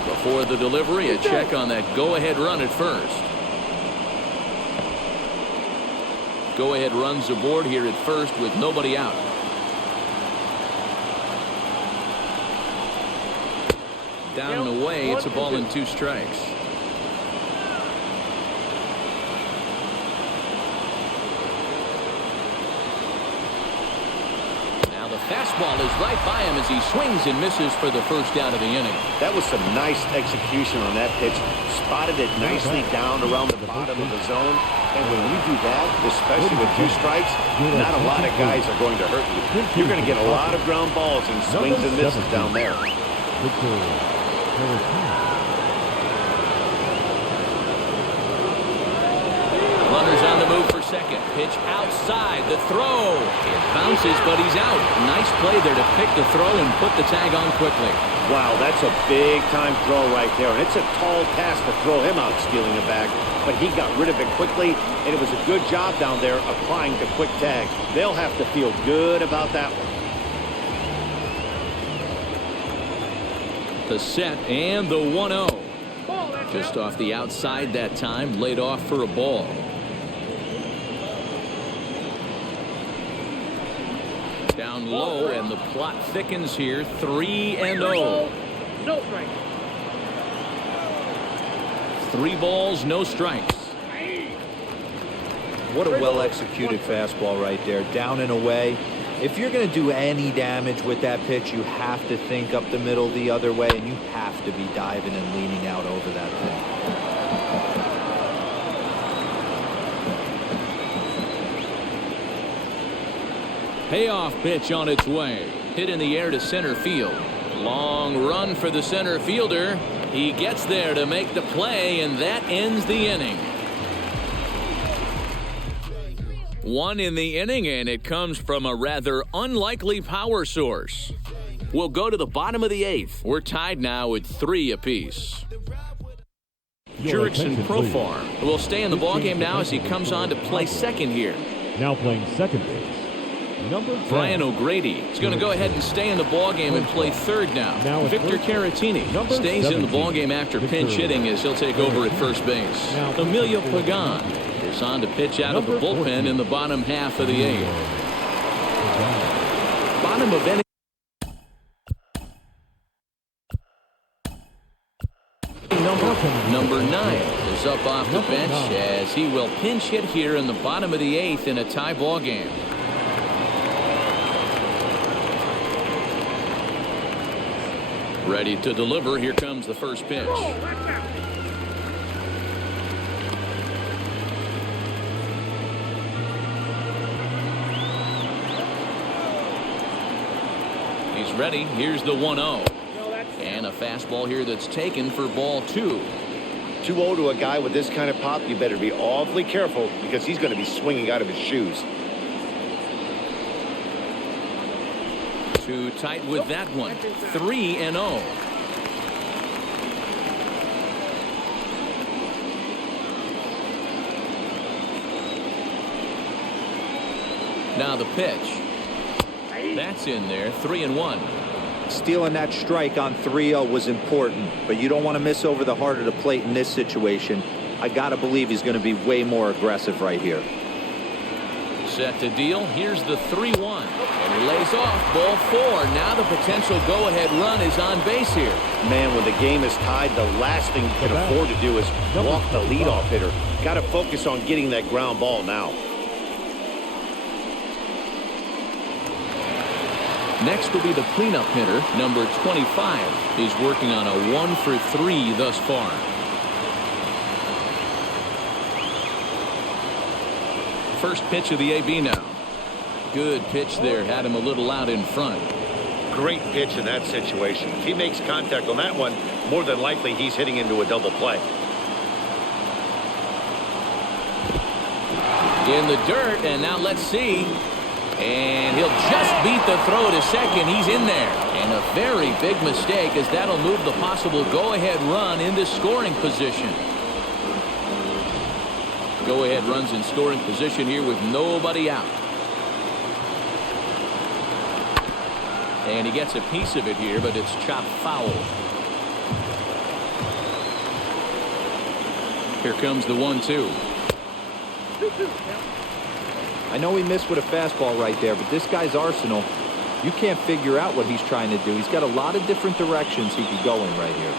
Before the delivery, a check on that go-ahead run at first. Go-ahead runs aboard here at first with nobody out. Down and away, it's a ball and 2 strikes. Now the fastball is right by him as he swings and misses for the first out of the inning. That was some nice execution on that pitch. Spotted it nicely down around the bottom of the zone. And when you do that, especially with 2 strikes, not a lot of guys are going to hurt you. You're going to get a lot of ground balls and swings and misses down there. Runners on the move for second. Pitch outside. The throw. It bounces, but he's out. Nice play there to pick the throw and put the tag on quickly. Wow, that's a big-time throw right there. And it's a tall task to throw him out stealing a bag. But he got rid of it quickly, and it was a good job down there applying the quick tag. They'll have to feel good about that one. The set and the 1-0. Just off the outside that time, laid off for a ball. Down low, and the plot thickens here. 3-0. No strike. 3 balls, no strikes. What a well-executed fastball right there. Down and away. If you're going to do any damage with that pitch, you have to think up the middle the other way, and you have to be diving and leaning out over that thing. Payoff pitch on its way. Hit in the air to center field. Long run for the center fielder. He gets there to make the play, and that ends the inning. 1 in the inning, and it comes from a rather unlikely power source. We'll go to the bottom of the 8th. We're tied now at 3 apiece. Jurickson Profar will stay in the ballgame now as he comes on to play second here. Now playing second base. Number 10. Brian O'Grady is going to go ahead and stay in the ballgame and play third now. Victor Caratini stays in the ballgame after pinch hitting as he'll take over at first base. Emilio Pagan is on to pitch out of the bullpen in the bottom half of the 8th. Bottom of inning. Number 9 is up off the bench as he will pinch hit here in the bottom of the 8th in a tie ball game. Ready to deliver. Here comes the first pitch. He's ready. Here's the 1-0. And a fastball here that's taken for ball 2. 2-0 to a guy with this kind of pop, you better be awfully careful because he's going to be swinging out of his shoes. Too tight with that one. 3-0. Now the pitch. That's in there. 3-1. Stealing that strike on 3-0 was important, but you don't want to miss over the heart of the plate in this situation. I got to believe he's going to be way more aggressive right here. Set to deal. Here's the 3-1. And he lays off. Ball 4. Now the potential go-ahead run is on base here. Man, when the game is tied, the last thing you can afford to do is walk the leadoff hitter. Got to focus on getting that ground ball now. Next will be the cleanup hitter, number 25. He's working on a 1-for-3 thus far. First pitch of the AB now. Good pitch there. Had him a little out in front. Great pitch in that situation. If he makes contact on that one, more than likely he's hitting into a double play. In the dirt, and now let's see. And he'll just beat the throw to second. He's in there. And a very big mistake, as that'll move the possible go-ahead run into scoring position. Go-ahead runs in scoring position here with nobody out. And he gets a piece of it here, but it's chopped foul. Here comes the 1-2. I know he missed with a fastball right there, but this guy's arsenal, you can't figure out what he's trying to do. He's got a lot of different directions he could go in right here.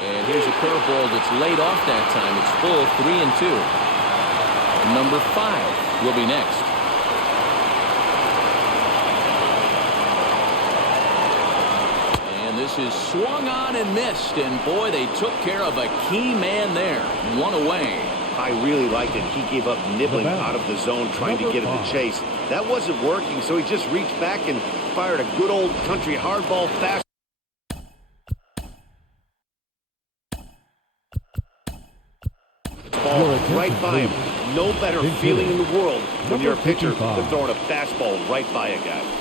And here's a curveball that's laid off that time. It's full 3-2. Number 5 will be next. And this is swung on and missed. And boy, they took care of a key man there. One away. I really liked it. He gave up nibbling out of the zone trying to get him to chase. That wasn't working, so he just reached back and fired a good old country hardball fast. Ball right by him. No better feeling in the world when you're a pitcher than throwing a fastball right by a guy.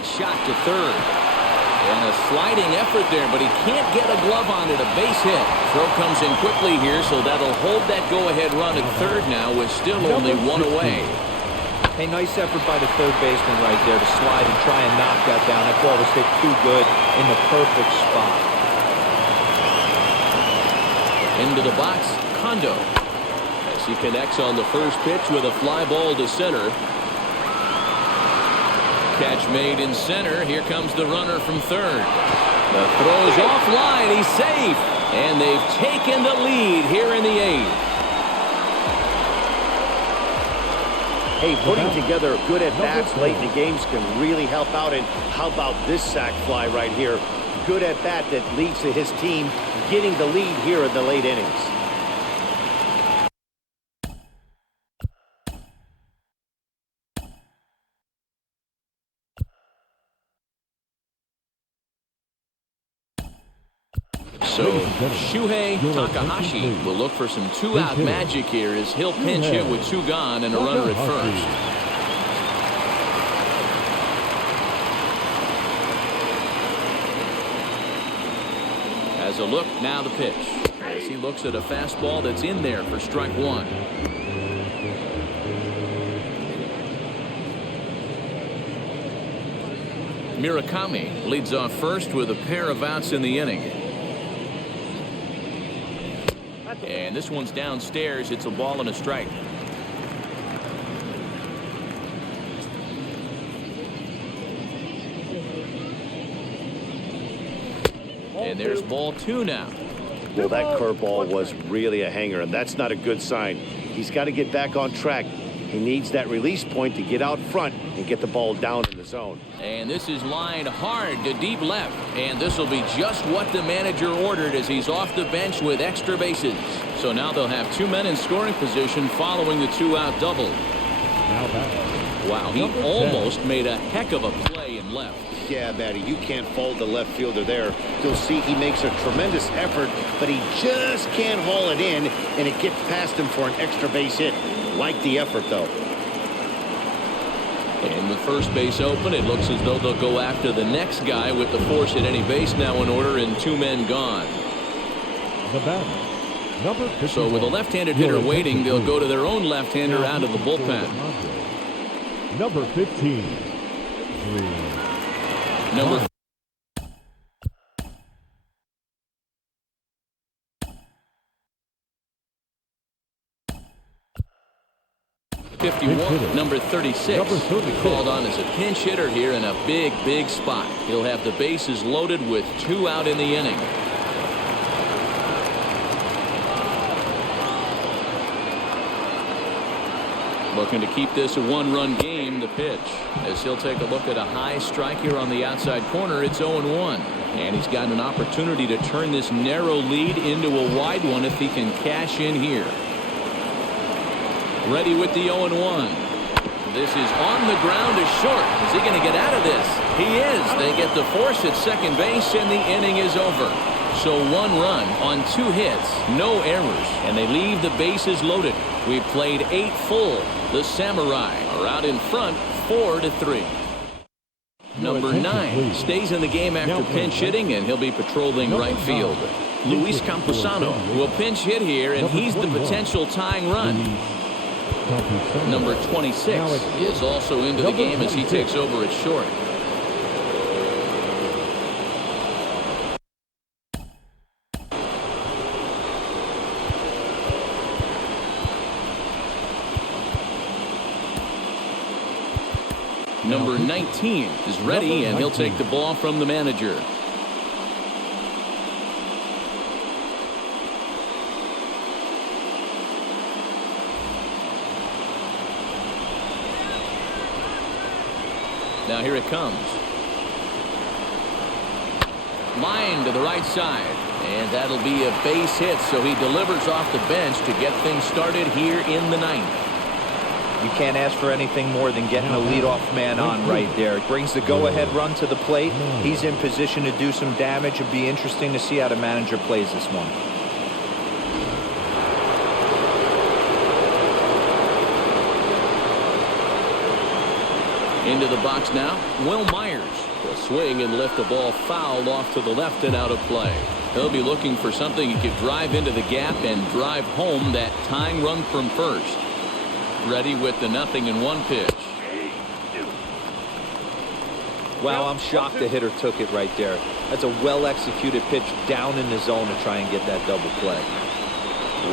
Shot to third. And a sliding effort there, but he can't get a glove on it. A base hit. Throw comes in quickly here, so that'll hold that go-ahead run at third now with still only one away. Hey, nice effort by the third baseman right there to slide and try and knock that down. That ball was hit too good in the perfect spot. Into the box, Kondo. As he connects on the first pitch with a fly ball to center. Catch made in center. Here comes the runner from third. The throw's offline. He's safe. And they've taken the lead here in the 8th. Hey, putting together good at-bats late in the games can really help out. And how about this sac fly right here? Good at-bat that leads to his team getting the lead here in the late innings. So Shohei Ohtani will look for some two-out magic here as he'll pinch hit with 2 gone and a runner at first. As a look, now the pitch. As he looks at a fastball that's in there for strike 1. Murakami leads off first with a pair of outs in the inning. And this one's downstairs. It's a ball and a strike. And there's ball 2 now. Well, that curveball was really a hanger, and that's not a good sign. He's got to get back on track. He needs that release point to get out front and get the ball down in the zone. And this is lined hard to deep left. And this will be just what the manager ordered as he's off the bench with extra bases. So now they'll have 2 men in scoring position following the 2-out double. Wow, he almost made a heck of a play in left. Yeah, Matty, you can't fault the left fielder there. You'll see he makes a tremendous effort, but he just can't haul it in, and it gets past him for an extra base hit. Like the effort, though. And with first base open, it looks as though they'll go after the next guy with the force at any base now in order and 2 men gone. The batter, Number 51. So with a left-handed hitter waiting, they'll go to their own left-hander out of the bullpen. Number 15. Number 51, number 36, called on as a pinch hitter here in a big spot. He'll have the bases loaded with 2 out in the inning. Looking to keep this a 1-run game. The pitch, as he'll take a look at a high strike here on the outside corner. It's 0-1, and he's got an opportunity to turn this narrow lead into a wide one if he can cash in here. Ready with the 0-1. This is on the ground to short. Is he going to get out of this? He is. They get the force at second base, and the inning is over. So 1 run on 2 hits, no errors, and they leave the bases loaded. We've played 8 full. The Samurai are out in front 4-3. Number 9 stays in the game after pinch hitting, and he'll be patrolling right field. Luis Campusano will pinch hit here, and he's the potential tying run. Number 26 is also into the game as he takes over at short. Number 19 is ready, and he'll take the ball from the manager. Now here it comes. Line to the right side, and that'll be a base hit, so he delivers off the bench to get things started here in the 9th. You can't ask for anything more than getting a leadoff man on right there. It brings the go-ahead run to the plate. He's in position to do some damage. It'd be interesting to see how the manager plays this one. Into the box now, Will Myers will swing and lift the ball foul off to the left and out of play. He'll be looking for something he could drive into the gap and drive home that tying run from first. Ready with the 0-1 pitch. Wow, I'm shocked the hitter took it right there. That's a well-executed pitch down in the zone to try and get that double play.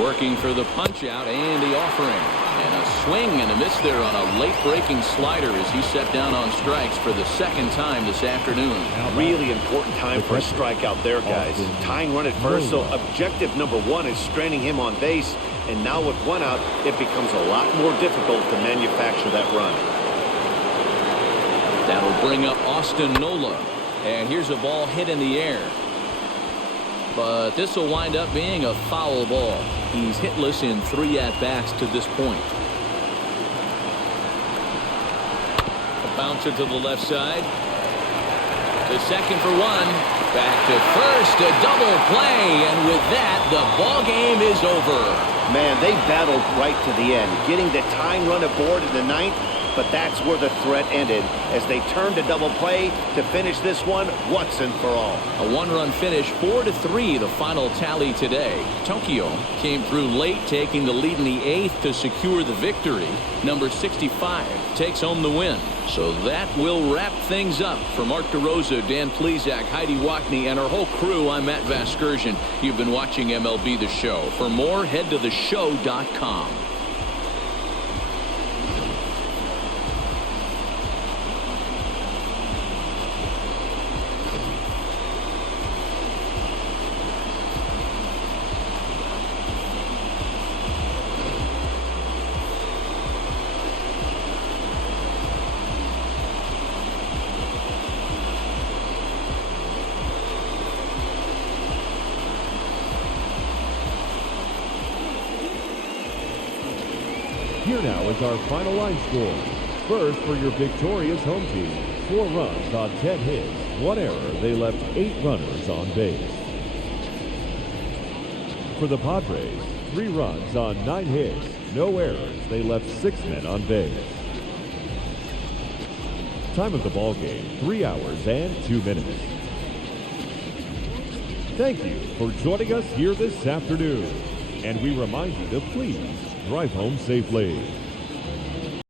Working for the punch out, and the offering. And a swing and a miss there on a late-breaking slider as he set down on strikes for the 2nd time this afternoon. Really important time for a strikeout there, guys. Tying run at first, so objective number 1 is stranding him on base. And now with 1 out, it becomes a lot more difficult to manufacture that run. That'll bring up Austin Nola. And here's a ball hit in the air. But this will wind up being a foul ball. He's hitless in 3 at-bats to this point. A bouncer to the left side. To second for 1. Back to first, a double play. And with that, the ball game is over. Man, they battled right to the end, getting the tying run aboard in the 9th, but that's where the threat ended as they turned to double play to finish this one once and for all. A 1-run finish, 4-3, the final tally today. Tokyo came through late, taking the lead in the 8th to secure the victory. Number 65 takes home the win. So that will wrap things up. For Mark DeRosa, Dan Plesac, Heidi Wackney, and our whole crew, I'm Matt Vasgersian. You've been watching MLB The Show. For more, head to theshow.com. Here now is our final line score. First, for your victorious home team, 4 runs on 10 hits, 1 error. They left 8 runners on base. For the Padres, 3 runs on 9 hits, no errors. They left 6 men on base. Time of the ball game, 3 hours and 2 minutes. Thank you for joining us here this afternoon. And we remind you to please drive home safely.